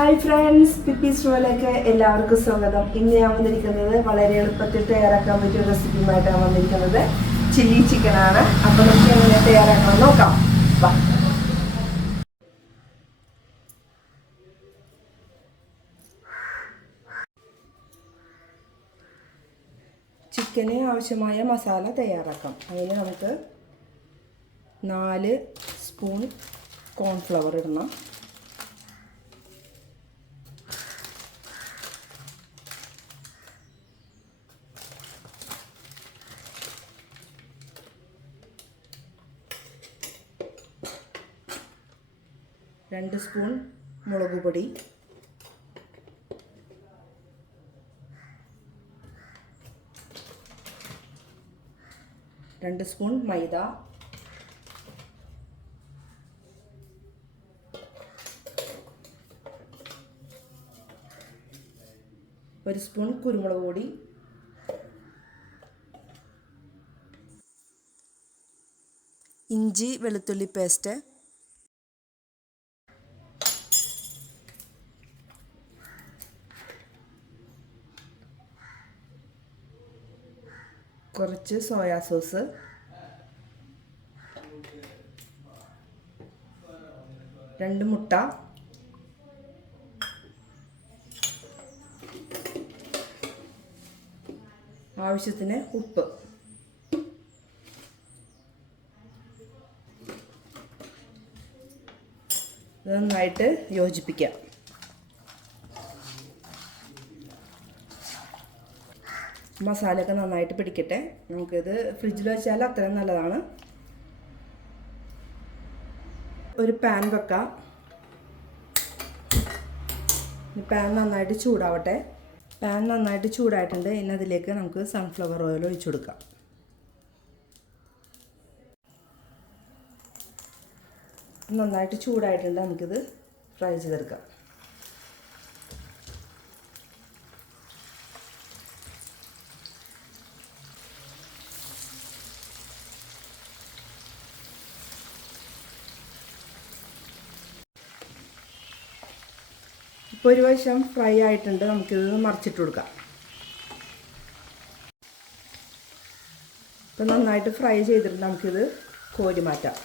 Hi friends, പിപ്പീസ് ഷോയിലേക്ക് എല്ലാവർക്കും സ്വാഗതം. ഇന്ന് ഞാൻ വന്നിരിക്കുന്നത് വളരെ എളുപ്പത്തിൽ തയ്യാറാക്കാൻ പറ്റിയ റെസിപ്പിയുമായിട്ടാണ് വന്നിരിക്കുന്നത്. ചില്ലി ചിക്കനാണ്. അപ്പോൾ നമുക്ക് എങ്ങനെ തയ്യാറാക്കണം നോക്കാം. വാ. ചിക്കന് ആവശ്യമായ മസാല തയ്യാറാക്കാം. അതിന് നമുക്ക് 4 സ്പൂൺ കോൺഫ്ലവർ ഇടണം. രണ്ട് സ്പൂൺ മുളക് പൊടി, 2 സ്പൂൺ മൈദ, 1 സ്പൂൺ കുരുമുളക് പൊടി, ഇഞ്ചി വെളുത്തുള്ളി പേസ്റ്റ്, കുറച്ച് സോയാ സോസ്, രണ്ട് മുട്ട, ആവശ്യത്തിന് ഉപ്പ്. നന്നായിട്ട് യോജിപ്പിക്കാം. മസാലയൊക്കെ നന്നായിട്ട് പിടിക്കട്ടെ. നമുക്കിത് ഫ്രിഡ്ജിൽ വെച്ചാൽ അത്രയും നല്ലതാണ്. ഒരു പാൻ വെക്കാം. പാൻ നന്നായിട്ട് ചൂടാവട്ടെ. പാൻ നന്നായിട്ട് ചൂടായിട്ടുണ്ട്. ഇനി അതിലേക്ക് നമുക്ക് സൺഫ്ലവർ ഓയിൽ ഒഴിച്ചു കൊടുക്കാം. നന്നായിട്ട് ചൂടായിട്ടുണ്ട്. നമുക്കിത് ഫ്രൈ ചെയ്തെടുക്കാം. ഇപ്പോൾ ഒരു വശം ഫ്രൈ ആയിട്ടുണ്ട്. നമുക്കിത് മറിച്ചിട്ട് കൊടുക്കാം. ഇപ്പോൾ നന്നായിട്ട് ഫ്രൈ ചെയ്തിട്ട് നമുക്കിത് കോരി മാറ്റാം.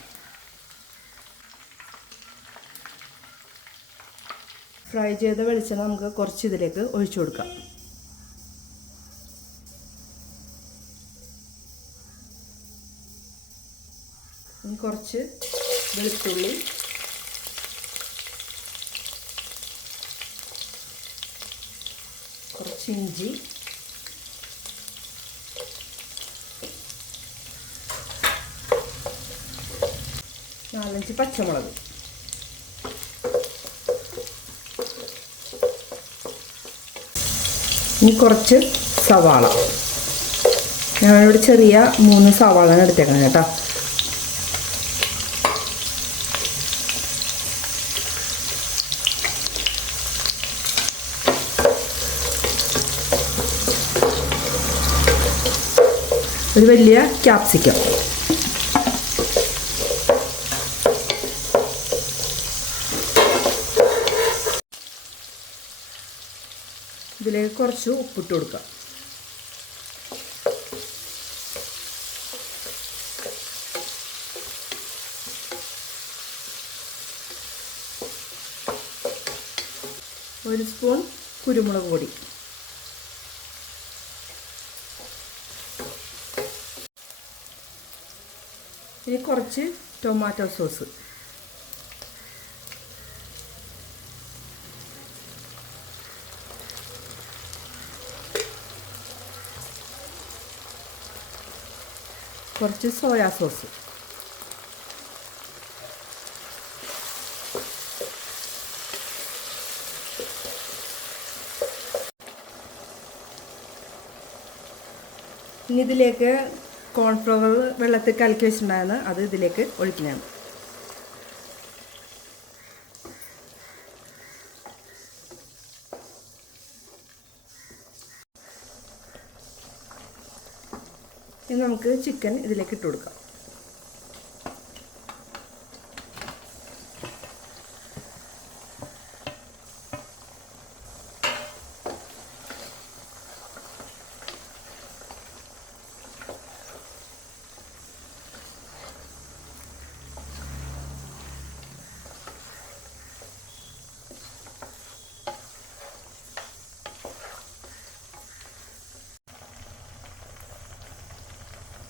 ഫ്രൈ ചെയ്ത വെളിച്ചെണ്ണ നമുക്ക് കുറച്ച് ഇതിലേക്ക് ഒഴിച്ചു കൊടുക്കാം. ഇനി കുറച്ച് വെളുത്തുള്ളി, കുറച്ച് ഇഞ്ചി, നാലഞ്ച് പച്ചമുളക്, ഇനി കുറച്ച് സവാള. ഞാനിവിടെ ചെറിയ 3 സവാളാണ് എടുത്തേക്കണം കേട്ടോ. ഒരു വലിയ ക്യാപ്സിക്കം, ഇതിലേക്ക് കുറച്ച് ഉപ്പിട്ട് കൊടുക്കാം. ഒരു സ്പൂൺ കുരുമുളക് പൊടി, ഇനി കുറച്ച് ടൊമാറ്റോ സോസ്, കുറച്ച് സോയാ സോസ്, ഇനി ഇതിലേക്ക് കോൺഫ്ലവർ വെള്ളത്തിൽ കലക്കി വെച്ചിട്ടുണ്ടായിരുന്നു. അത് ഇതിലേക്ക് ഒഴിക്കുന്നതാണ്. ഇനി നമുക്ക് ചിക്കൻ ഇതിലേക്ക് ഇട്ട് കൊടുക്കാം.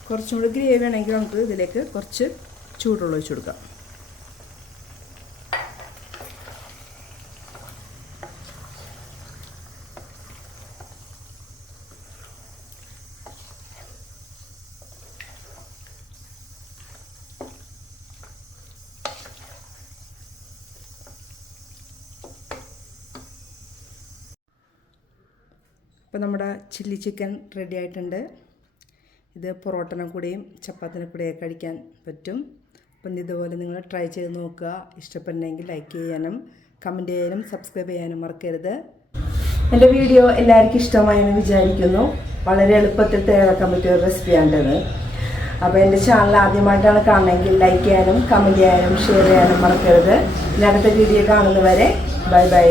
കുറച്ചും കൂടി ഗ്രേവി വേണമെങ്കിൽ നമുക്ക് ഇതിലേക്ക് കുറച്ച് ചൂടുവെള്ളം ഒഴിച്ച് കൊടുക്കാം. അപ്പോൾ നമ്മുടെ ചില്ലി ചിക്കൻ റെഡി ആയിട്ടുണ്ട്. ഇത് പൊറോട്ടനെ കൂടെയും ചപ്പാത്തിനെ കൂടെയും കഴിക്കാൻ പറ്റും. അപ്പം ഇതുപോലെ നിങ്ങൾ ട്രൈ ചെയ്ത് നോക്കുക. ഇഷ്ടപ്പെടണമെങ്കിൽ ലൈക്ക് ചെയ്യാനും കമൻറ്റ് ചെയ്യാനും സബ്സ്ക്രൈബ് ചെയ്യാനും മറക്കരുത്. എൻ്റെ വീഡിയോ എല്ലാവർക്കും ഇഷ്ടമായെന്ന് വിചാരിക്കുന്നു. വളരെ എളുപ്പത്തിൽ തയ്യാറാക്കാൻ പറ്റിയ ഒരു റെസിപ്പിയാണിത്. അപ്പോൾ എൻ്റെ ചാനൽ ആദ്യമായിട്ടാണ് കാണണമെങ്കിൽ ലൈക്ക് ചെയ്യാനും കമൻറ്റ് ചെയ്യാനും ഷെയർ ചെയ്യാനും മറക്കരുത്. ഇനി അടുത്ത വീഡിയോ കാണുന്നവരെ ബൈ ബൈ.